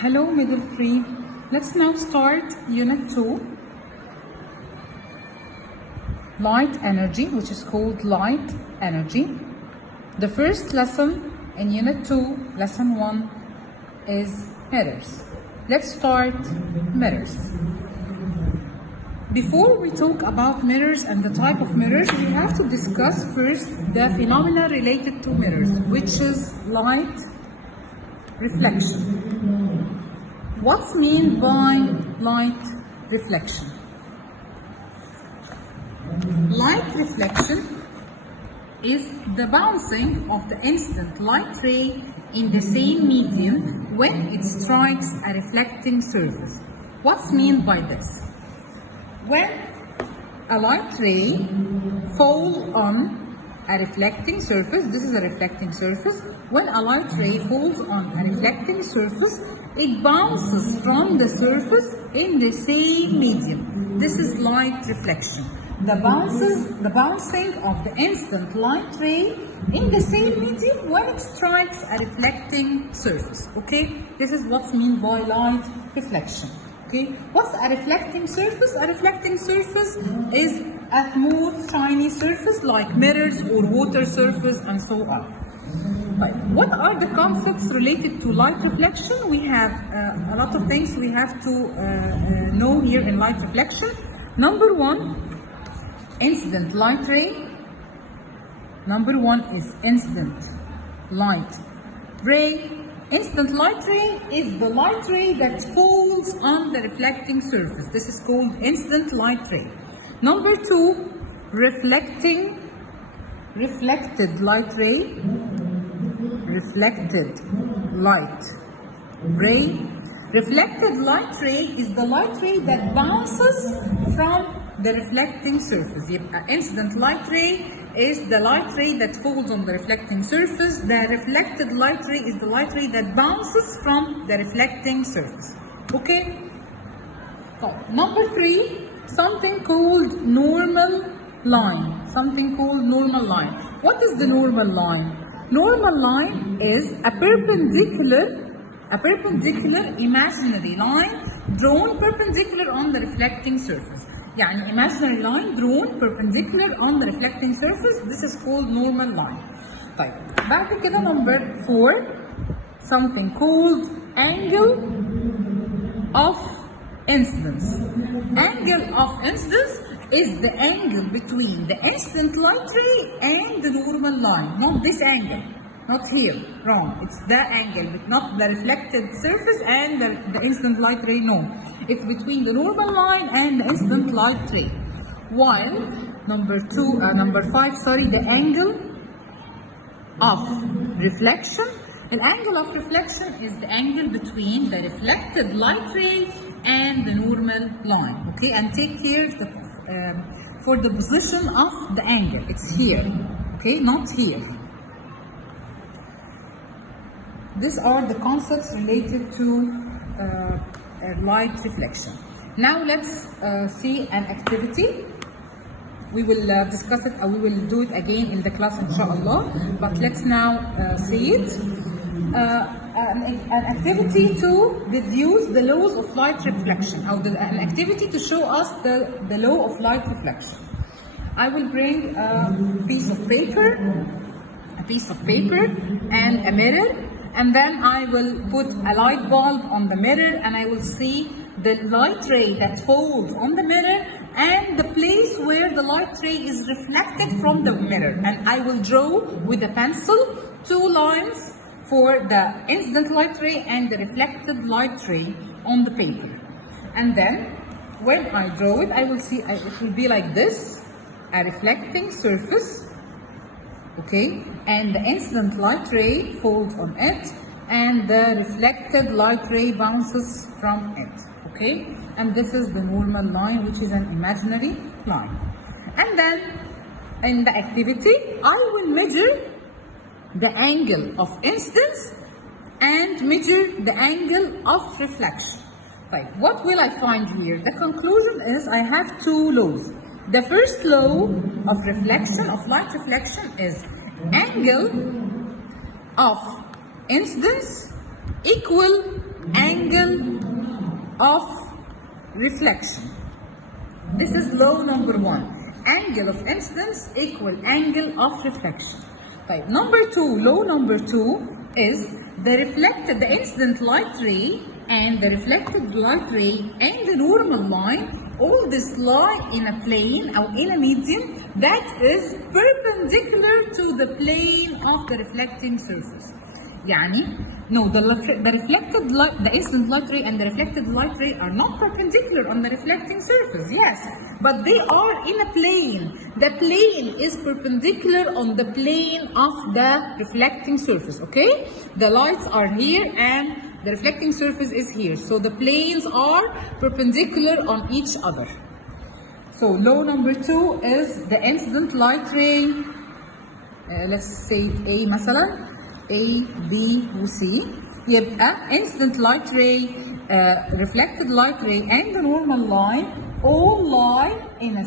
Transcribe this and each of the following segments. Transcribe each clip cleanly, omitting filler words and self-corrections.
Hello, middle three. Let's now start unit 2, light energy, which is called light energy. The first lesson in unit 2, lesson 1, is mirrors. Let's start mirrors. Before we talk about mirrors and the type of mirrors, we have to discuss first the phenomena related to mirrors, which is light reflection. What's meant by light reflection? Light reflection is the bouncing of the instant light ray in the same medium when it strikes a reflecting surface. What's meant by this? When a light ray falls on a reflecting surface, this is a reflecting surface. When a light ray falls on a reflecting surface, it bounces from the surface in the same medium. This is light reflection. The bouncing of the instant light ray in the same medium when it strikes a reflecting surface. Okay, this is what's meant by light reflection. Okay, what's a reflecting surface? A reflecting surface is a smooth, shiny surface like mirrors or water surface and so on. Right. What are the concepts related to light reflection? We have a lot of things we have to know here in light reflection. Number one, incident light ray. Number one is incident light ray. Instant light ray is the light ray that falls on the reflecting surface. This is called instant light ray. Number two, reflected light ray. Reflected light ray. Reflected light ray is the light ray that bounces from the reflecting surface. Incident light ray is the light ray that falls on the reflecting surface. The reflected light ray is the light ray that bounces from the reflecting surface. Okay? So, number three, something called normal line. Something called normal line. What is the normal line? Normal line is a perpendicular imaginary line drawn perpendicular on the reflecting surface. يعني imaginary line drawn perpendicular on the reflecting surface. This is called normal line. طيب بعد كده number 4, something called angle of incidence. Angle of incidence is the angle between the instant light ray and the normal line. Not this angle, not here, wrong. It's the angle, but not the reflected surface and the instant light ray, no. It's between the normal line and the instant light ray. While number 5, the angle of reflection. The angle of reflection is the angle between the reflected light ray and the normal line. Okay, and take care for the position of the angle. It's here, okay, not here. These are the concepts related to light reflection. Now let's see an activity. We will discuss it, we will do it again in the class inshallah, but let's now see it. An activity to deduce the laws of light reflection, or an activity to show us the law of light reflection. I will bring a piece of paper and a mirror, and then I will put a light bulb on the mirror, and I will see the light ray that falls on the mirror and the place where the light ray is reflected from the mirror, and I will draw with a pencil 2 lines for the incident light ray and the reflected light ray on the paper. And then when I draw it, I will see it will be like this, a reflecting surface, okay, and the incident light ray falls on it and the reflected light ray bounces from it, okay, and this is the normal line, which is an imaginary line. And then in the activity, I will measure the angle of incidence and measure the angle of reflection. Right. What will I find here? The conclusion is I have 2 laws. The first law of reflection, of light reflection, is angle of incidence equal angle of reflection. This is law number 1. Angle of incidence equal angle of reflection. Right. Number 2, law number 2 is the incident light ray and the reflected light ray and the normal line, all this lie in a plane or in a medium that is perpendicular to the plane of the reflecting surface. يعني no, the reflected light, the incident light ray and the reflected light ray are not perpendicular on the reflecting surface, yes, but they are in a plane. The plane is perpendicular on the plane of the reflecting surface, okay? The lights are here and the reflecting surface is here, so the planes are perpendicular on each other. So law number 2 is the incident light ray, let's say A مثلا, A, B و C. يبقى incident light ray, reflected light ray and the normal line all lie in the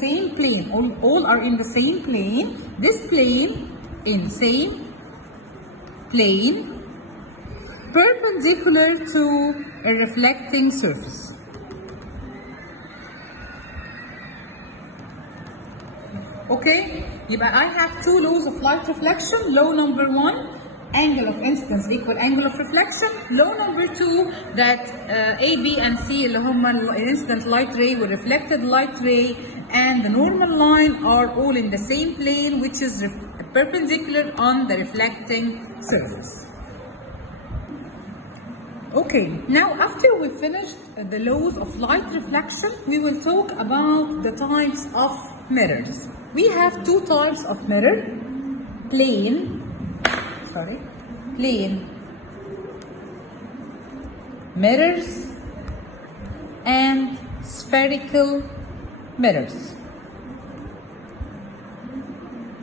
same plane. All are in the same plane. This plane in same plane perpendicular to a reflecting surface. Okay, يبقى I have 2 laws of light reflection. Law number 1, angle of incidence equal angle of reflection. Law number 2, that A, B and C اللي هم incident light ray or reflected light ray and the normal line are all in the same plane, which is perpendicular on the reflecting surface. Okay, now after we finished the laws of light reflection, we will talk about the types of mirrors. We have 2 types of mirror, plane mirrors and spherical mirrors.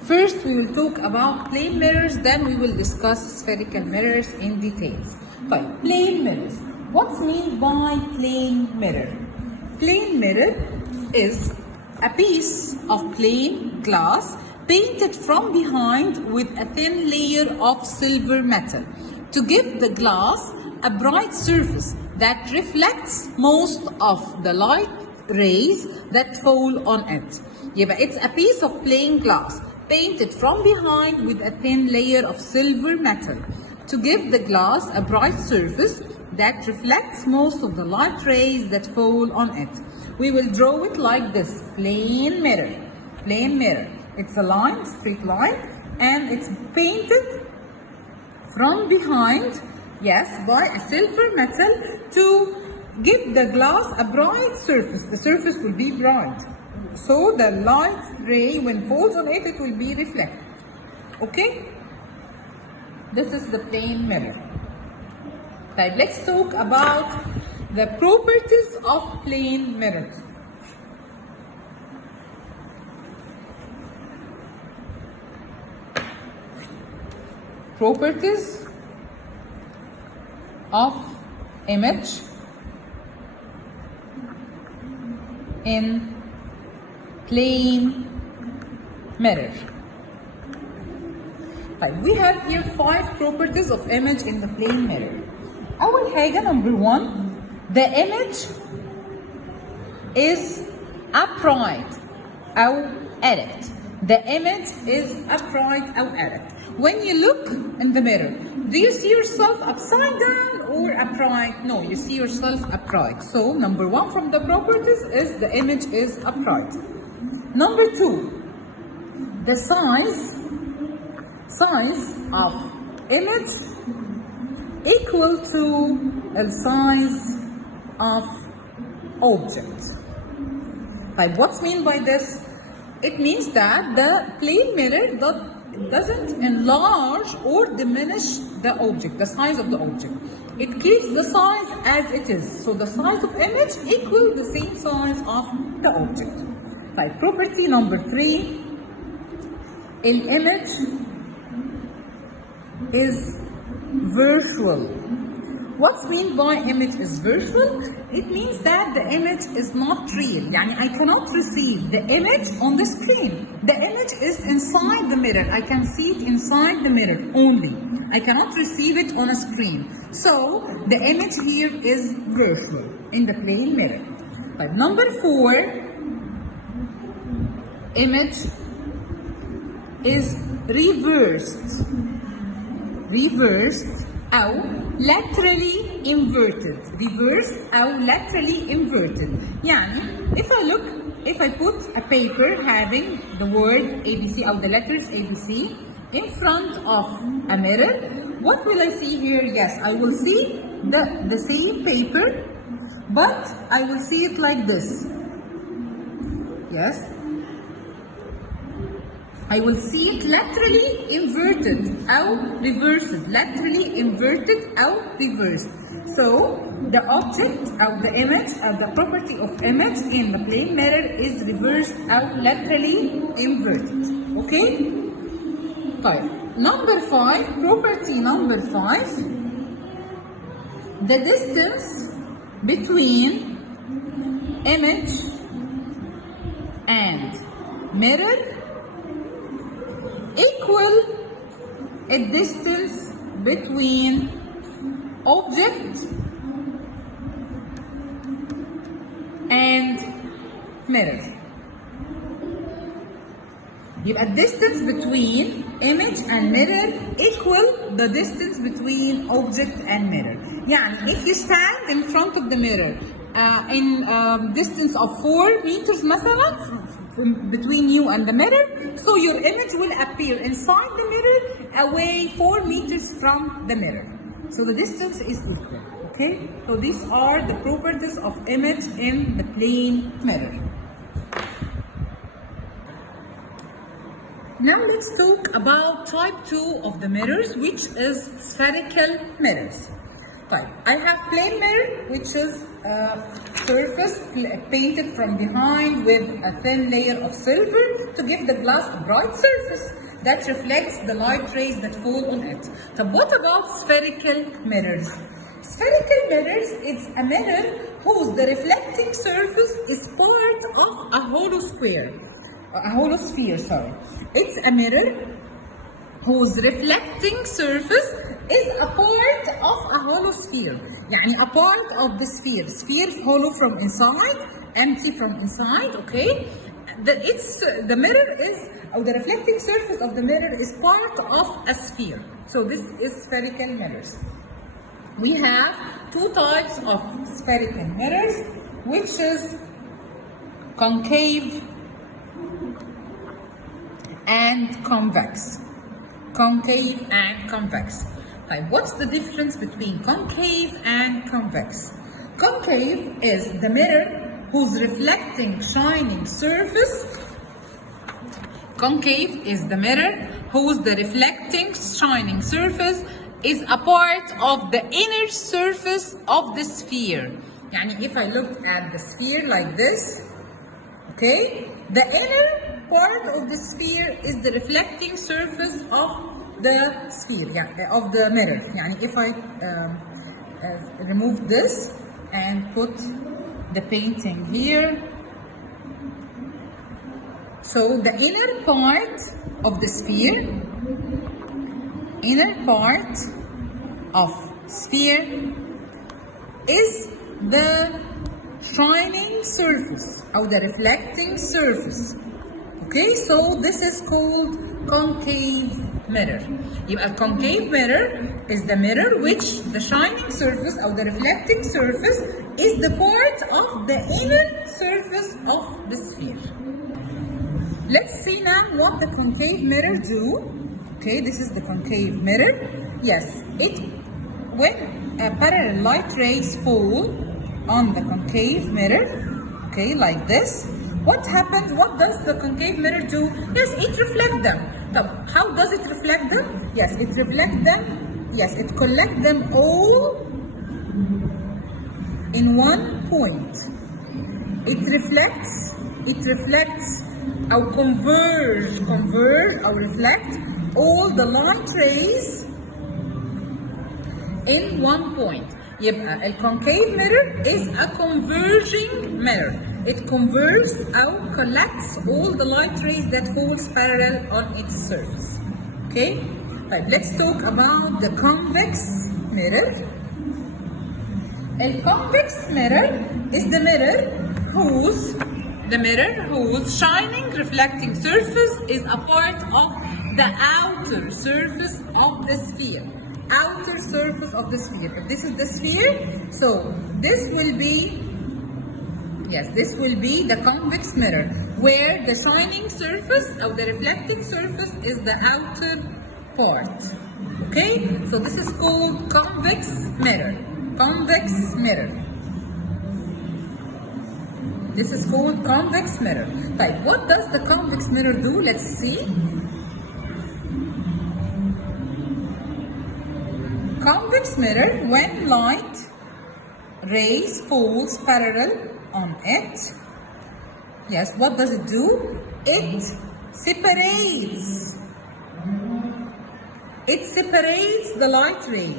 First, we will talk about plane mirrors, then we will discuss spherical mirrors in details. Fine. Plane mirrors. What's meant by plane mirror? Plane mirror is a piece of plain glass painted from behind with a thin layer of silver metal to give the glass a bright surface that reflects most of the light rays that fall on it. Yeah, it's a piece of plain glass painted from behind with a thin layer of silver metal to give the glass a bright surface that reflects most of the light rays that fall on it. We will draw it like this, plane mirror. It's a line, straight line, and it's painted from behind, yes, by a silver metal to give the glass a bright surface. The surface will be bright. So the light ray, when falls on it, it will be reflected. Okay? This is the plane mirror. Right, let's talk about the properties of plane mirrors. Properties of image in plane mirror. Right, we have here 5 properties of image in the plane mirror. أول حاجة number 1, the image is upright أو erect. The image is upright أو erect. When you look in the mirror, do you see yourself upside down or upright? No, you see yourself upright. So number 1 from the properties is the image is upright. Number 2, the size of image equal to the size of object. Like, what's mean by this? It means that the plane mirror doesn't enlarge or diminish the object, the size of the object. It keeps the size as it is. So the size of image equal the same size of the object. Like, property number 3, an image is virtual. What's meant by image is virtual? It means that the image is not real. يعني I cannot receive the image on the screen. the image is inside the mirror. I can see it inside the mirror only. I cannot receive it on a screen. So the image here is virtual in the plane mirror. Right. Number 4, image is reversed أو laterally inverted. Reversed أو laterally inverted. يعني if I put a paper having the word ABC or the letters ABC in front of a mirror, what will I see here? Yes, I will see the same paper, but I will see it like this. Yes, I will see it laterally inverted أو reversed. Laterally inverted أو reversed. So the object or the image or the property of image in the plane mirror is reversed أو laterally inverted. Okay? طيب. Number 5, property number 5. The distance between image and mirror equal a distance between object and mirror. يبقى distance between image and mirror equal the distance between object and mirror. يعني if you stand in front of the mirror in distance of 4 meters مثلا between you and the mirror, so your image will appear inside the mirror away 4 meters from the mirror. So the distance is equal. Okay? So these are the properties of image in the plane mirror. Now let's talk about type 2 of the mirrors, which is spherical mirrors. Right. I have plane mirror, which is a surface painted from behind with a thin layer of silver to give the glass a bright surface that reflects the light rays that fall on it. So what about spherical mirrors? Spherical mirrors is a mirror whose the reflecting surface is part of a hollow sphere. It's a mirror whose reflecting surface is a part of a hollow sphere. يعني a part of the sphere. Sphere hollow from inside, empty from inside, okay? The mirror is, or the reflecting surface of the mirror is part of a sphere. So this is spherical mirrors. We have 2 types of spherical mirrors, which is concave and convex. Concave and convex. Right. What's the difference between concave and convex? Concave is the mirror whose reflecting shining surface. Concave is the mirror whose the reflecting shining surface is a part of the inner surface of the sphere. يعني if I look at the sphere like this, okay, the inner part of the sphere is the reflecting surface of the sphere, of the mirror. يعني if I remove this and put the painting here, so the inner part of the sphere, is the shining surface or the reflecting surface. Okay, so this is called concave mirror. A concave mirror is the mirror which the shining surface or the reflecting surface is the part of the inner surface of the sphere. Let's see now what the concave mirror do. Okay, this is the concave mirror. Yes, when parallel light rays fall on the concave mirror, okay, like this, what happens? What does the concave mirror do? Yes, it reflects them. So how does it reflect them? Yes, it reflects them. Yes, it collects them all in one point. It reflects or converge or reflect all the light rays in one point. يبقى الكونكيف mirror is a converging mirror. it converts or collects all the light rays that falls parallel on its surface. Okay, right, let's talk about the convex mirror. A convex mirror is the mirror whose shining reflecting surface is a part of the outer surface of the sphere. Outer surface of the sphere. If this is the sphere, so this will be the convex mirror, where the shining surface or the reflecting surface is the outer part. Okay, so this is called convex mirror. Convex mirror. This is called convex mirror. Right, what does the convex mirror do? Let's see. Convex mirror, when light rays falls parallel on it, yes, what does it do? It separates the light ray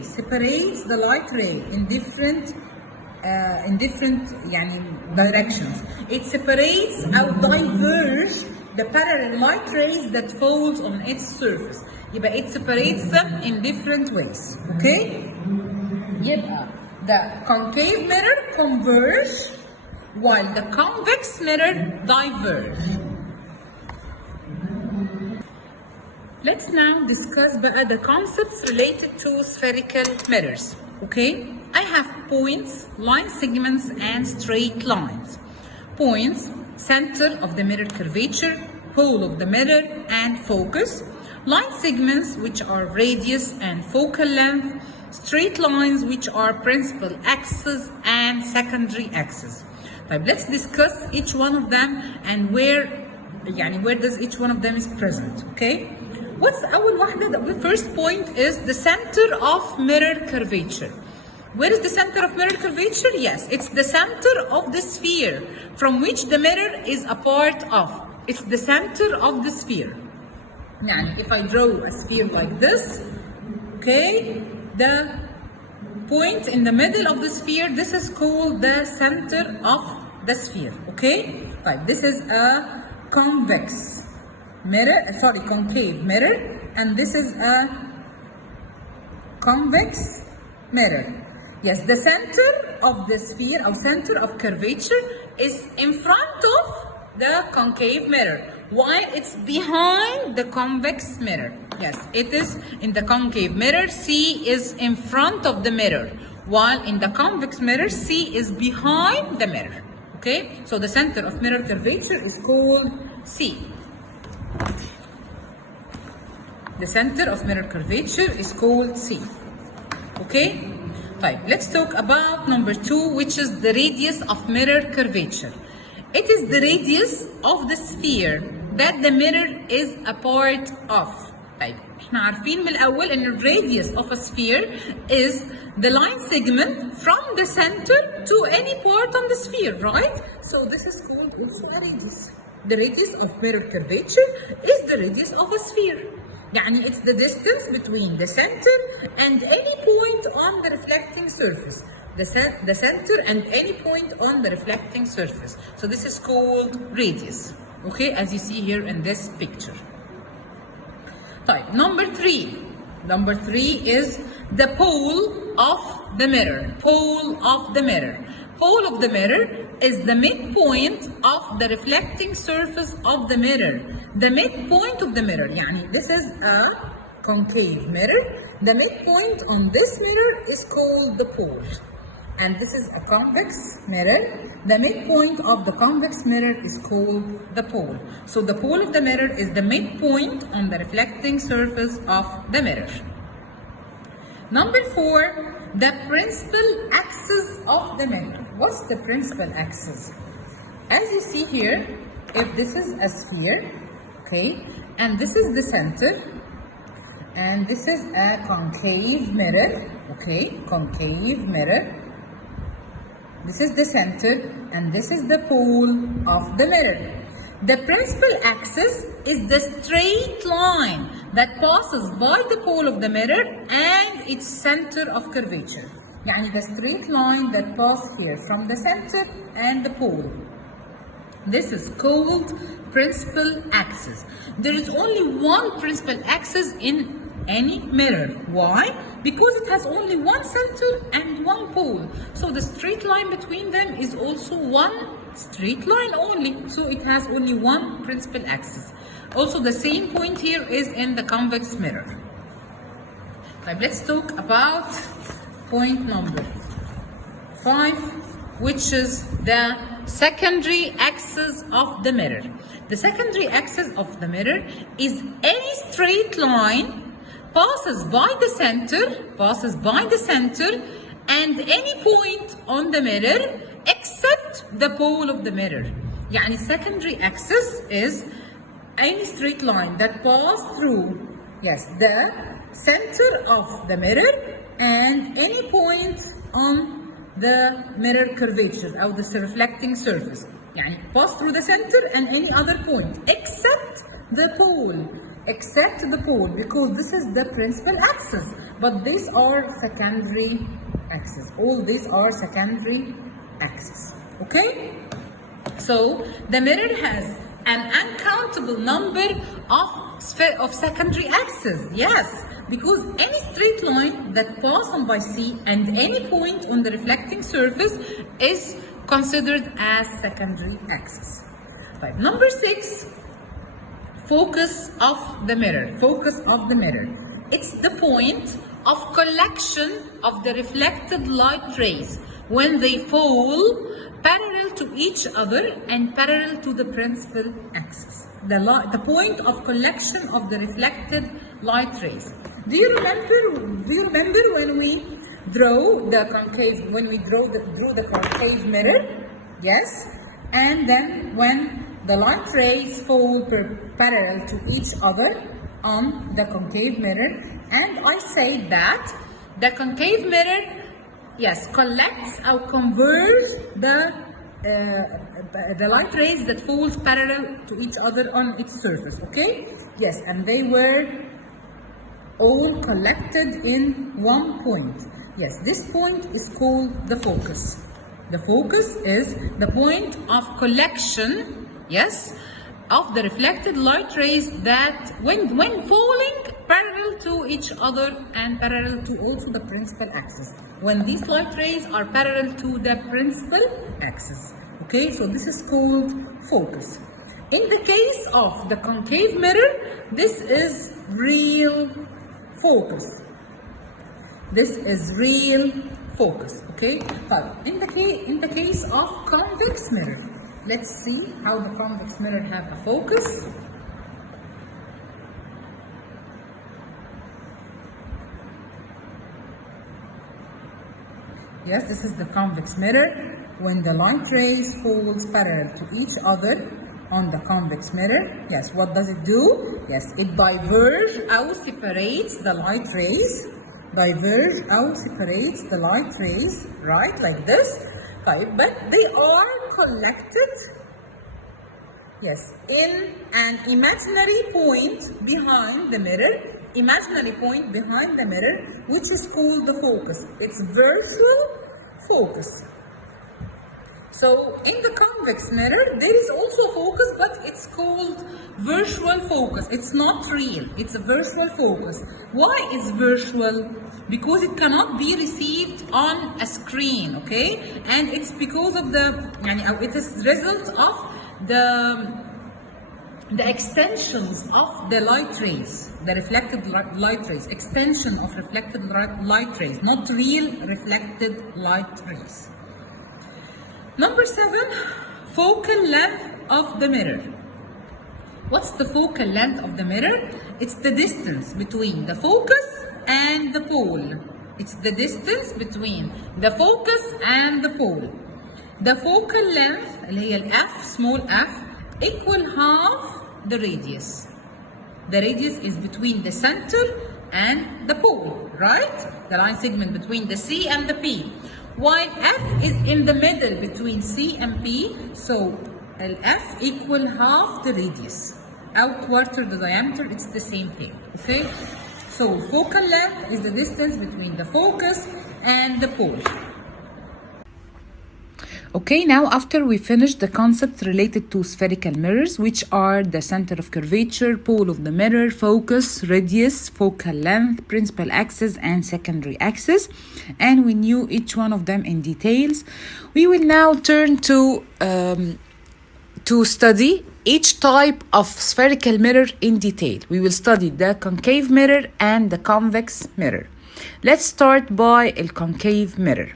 in different directions. It separates or diverges the parallel light rays that falls on its surface. يبقى it separates them in different ways. Okay? يبقى the concave mirror converge while the convex mirror diverge. Let's now discuss the concepts related to spherical mirrors. Okay? I have points, line segments, and straight lines. Points, center of the mirror curvature, pole of the mirror, and focus. Line segments, which are radius and focal length. Straight lines, which are principal axis and secondary axis. طيب, let's discuss each one of them and where does each one of them is present. Okay? What's أول واحدة? The first point is the center of mirror curvature. Where is the center of mirror curvature? Yes, it's the center of the sphere from which the mirror is a part of. It's the center of the sphere. Now, if I draw a sphere like this, okay, the point in the middle of the sphere, this is called the center of the sphere. Okay, right. This is a concave mirror, and this is a convex mirror. Yes, the center of the sphere or center of curvature is in front of the concave mirror, while it's behind the convex mirror. Yes, it is in the concave mirror, C is in front of the mirror, while in the convex mirror, C is behind the mirror. Okay, so the center of mirror curvature is called C. The center of mirror curvature is called C. Okay? Right, let's talk about number 2, which is the radius of mirror curvature. It is the radius of the sphere that the mirror is a part of. طيب احنا عارفين من الأول إن radius of a sphere is the line segment from the center to any part on the sphere, right? So this is called also a radius. The radius of mirror curvature is the radius of a sphere. يعني it's the distance between the center and any point on the reflecting surface. The center and any point on the reflecting surface. So this is called radius. Okay, as you see here in this picture. طيب, number 3. Number 3 is the pole of the mirror. Pole of the mirror. Pole of the mirror is the midpoint of the reflecting surface of the mirror. The midpoint of the mirror. يعني this is a concave mirror. The midpoint on this mirror is called the pole. And this is a convex mirror. The midpoint of the convex mirror is called the pole. So the pole of the mirror is the midpoint on the reflecting surface of the mirror. Number 4, the principal axis of the mirror. What's the principal axis? As you see here, if this is a sphere, okay, and this is the center, and this is a concave mirror, okay, concave mirror. This is the center, and this is the pole of the mirror. The principal axis is the straight line that passes by the pole of the mirror and its center of curvature. يعني the straight line that passes here from the center and the pole. This is called principal axis. There is only one principal axis in any mirror. Why? Because it has only one center and one pole. So the straight line between them is also one straight line only. So it has only one principal axis. Also the same point here is in the convex mirror. Right, let's talk about point number 5, which is the secondary axis of the mirror. The secondary axis of the mirror is any straight line passes by the center and any point on the mirror except the pole of the mirror. يعني secondary axis is any straight line that passes through the center of the mirror and any point on the mirror curvature or the reflecting surface. يعني pass through the center and any other point except the pole. Except the pole, because this is the principal axis, but these are secondary axis. All these are secondary axis. Okay? So the mirror has an uncountable number of secondary axes. Yes, because any straight line that passes by C and any point on the reflecting surface is considered as secondary axis. Right. Number 6. Focus of the mirror. Focus of the mirror. It's the point of collection of the reflected light rays when they fall parallel to each other and parallel to the principal axis. The point of collection of the reflected light rays. Do you remember when we drew the concave mirror? Yes. And then when the light rays fall parallel to each other on the concave mirror, and I say that the concave mirror, collects or converges the light rays that falls parallel to each other on its surface. Okay? Yes, and they were all collected in one point. Yes, this point is called the focus. The focus is the point of collection, of the reflected light rays that when falling parallel to each other and parallel to also the principal axis. When these light rays are parallel to the principal axis. Okay, so this is called focus. In the case of the concave mirror, this is real focus. This is real focus. Okay, but in the case of convex mirror, let's see how the convex mirror have a focus. Yes, this is the convex mirror. When the light rays falls parallel to each other on the convex mirror, yes, what does it do? Yes, it diverges or separates the light rays. Diverge or separates the light rays, right, like this. But they are collected, in an imaginary point behind the mirror, which is called the focus. It's virtual focus. So in the convex mirror, there is also focus, but it's called virtual focus. It's not real, it's a virtual focus. Why is virtual? Because it cannot be received on a screen, okay? And it's because of it is the result of the extensions of the light rays, the reflected light rays, extension of reflected light rays, not real reflected light rays. Number 7, focal length of the mirror. What's the focal length of the mirror? It's the distance between the focus and the pole. It's the distance between the focus and the pole. The focal length, اللي هي f, small f, equal half the radius. The radius is between the center and the pole, right? The line segment between the C and the P. While F is in the middle between C and P, so F equal half the radius. Out quarter the diameter, it's the same thing, okay? So focal length is the distance between the focus and the pole. Okay, now after we finish the concepts related to spherical mirrors, which are the center of curvature, pole of the mirror, focus, radius, focal length, principal axis, and secondary axis, and we knew each one of them in details, we will now turn to study each type of spherical mirror in detail. We will study the concave mirror and the convex mirror. Let's start by a concave mirror.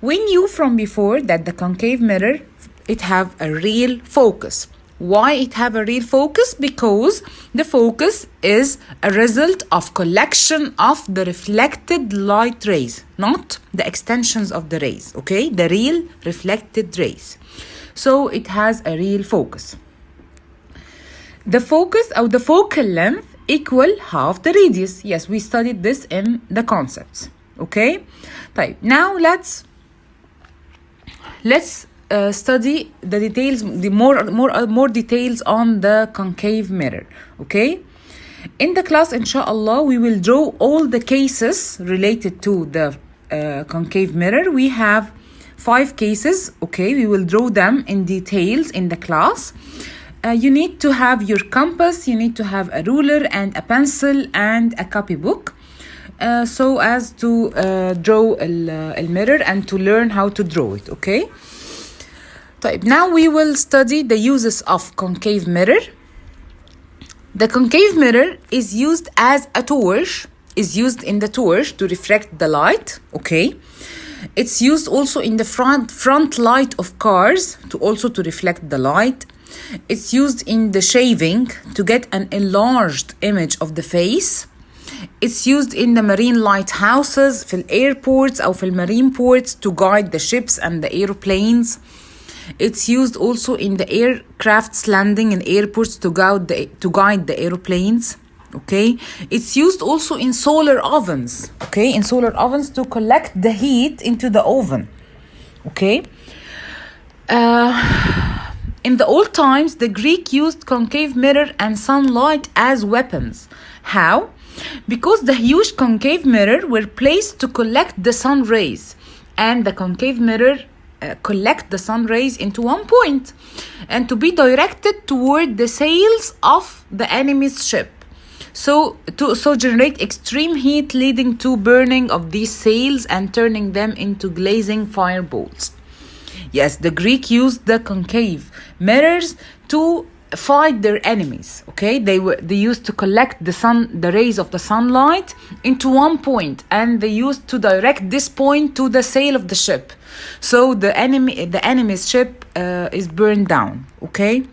We knew from before that the concave mirror, it have a real focus. Why it have a real focus? Because the focus is a result of collection of the reflected light rays, not the extensions of the rays, okay? The real reflected rays. So it has a real focus. The focus or the focal length equal half the radius. Yes, we studied this in the concepts, okay? طيب, now let's study the details, the more details on the concave mirror, okay? In the class, inshallah, we will draw all the cases related to the concave mirror. We have 5 cases, okay? We will draw them in details in the class. You need to have your compass, you need to have a ruler and a pencil and a copybook. So as to draw a mirror and to learn how to draw it, okay? Now we will study the uses of concave mirror. The concave mirror is used as a torch, is used in the torch to reflect the light, okay? It's used also in the front light of cars to reflect the light. It's used in the shaving to get an enlarged image of the face. It's used in the marine lighthouses, في airports أو في marine ports to guide the ships and the airplanes. It's used also in the aircraft's landing in airports to guide the airplanes. Okay, it's used also in solar ovens. Okay, in solar ovens to collect the heat into the oven. Okay. In the old times, the Greek used concave mirror and sunlight as weapons. How? Because the huge concave mirror were placed to collect the sun rays, and the concave mirror collect the sun rays into one point and to be directed toward the sails of the enemy's ship. So generate extreme heat, leading to burning of these sails and turning them into blazing fireballs. Yes, the Greek used the concave mirrors to fight their enemies. Okay, they used to collect the rays of the sunlight into one point, and they used to direct this point to the sail of the ship. So the enemy's ship is burned down. Okay.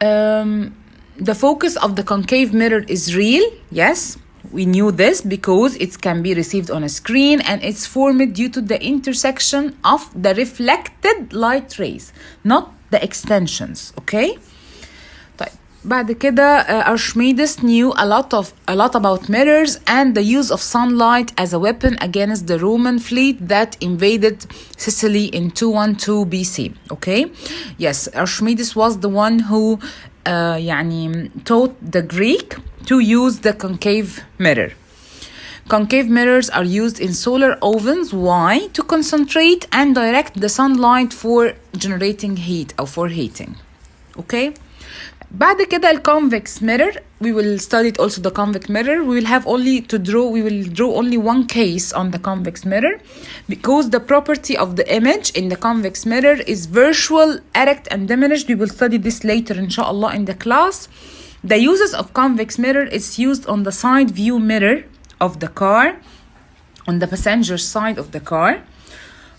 The focus of the concave mirror is real. Yes, we knew this because it can be received on a screen, and it's formed due to the intersection of the reflected light rays, not the extensions. Okay. بعد كده Archimedes knew a lot about mirrors and the use of sunlight as a weapon against the Roman fleet that invaded Sicily in 212 BC. Okay, yes, Archimedes was the one who taught the Greek to use the concave mirror. Concave mirrors are used in solar ovens. Why? To concentrate and direct the sunlight for generating heat or for heating. Okay. بعد كده convex mirror, we will study it also the convex mirror. We will draw only one case on the convex mirror because the property of the image in the convex mirror is virtual, erect, and diminished. We will study this later inshallah in the class. The uses of convex mirror is used on the side view mirror of the car, on the passenger side of the car.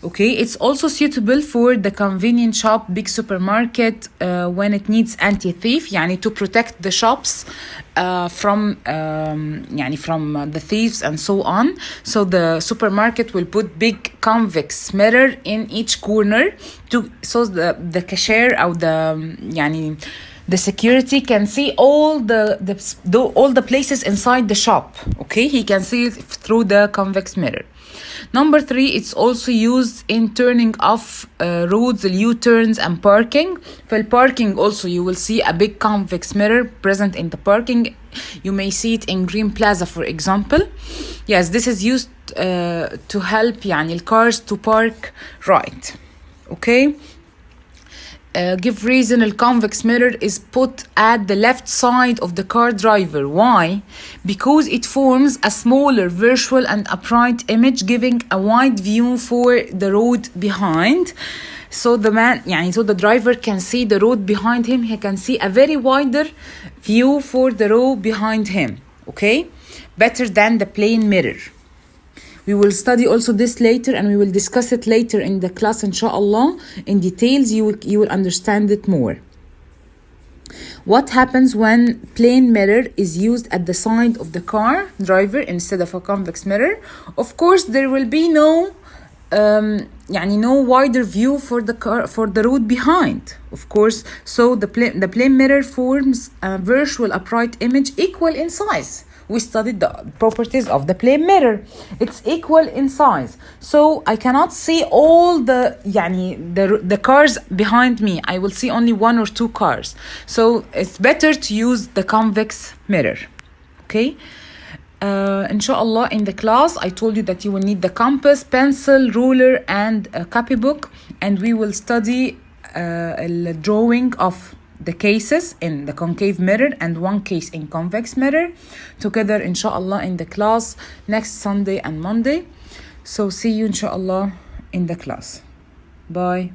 Okay, it's also suitable for the convenience shop, big supermarket when it needs anti-thief, to protect the shops from the thieves and so on. So the supermarket will put big convex mirror in each corner so the cashier or The security can see all the places inside the shop. Okay, he can see it through the convex mirror. Number 3, it's also used in turning off roads, U-turns and parking. For parking also you will see a big convex mirror present in the parking. You may see it in Green Plaza, for example. Yes, this is used to help يعني الcars to park right. Okay. Give reason a convex mirror is put at the left side of the car driver. Why? Because it forms a smaller virtual and upright image, giving a wide view for the road behind. So the driver can see the road behind him. He can see a very wider view for the road behind him. Okay? Better than the plain mirror. We will study also this later, and we will discuss it later in the class, inshallah. In details, you will understand it more. What happens when plain mirror is used at the side of the car driver instead of a convex mirror? Of course, there will be no wider view for the road behind, of course. So the plain mirror forms a virtual upright image equal in size. We studied the properties of the plane mirror. It's equal in size. So I cannot see all the cars behind me. I will see only 1 or 2 cars. So it's better to use the convex mirror. Okay? Inshallah, in the class, I told you that you will need the compass, pencil, ruler, and a copybook. And we will study a drawing of the cases in the concave mirror and 1 case in convex mirror together, inshallah, in the class next Sunday and Monday. So see you, inshallah, in the class. Bye.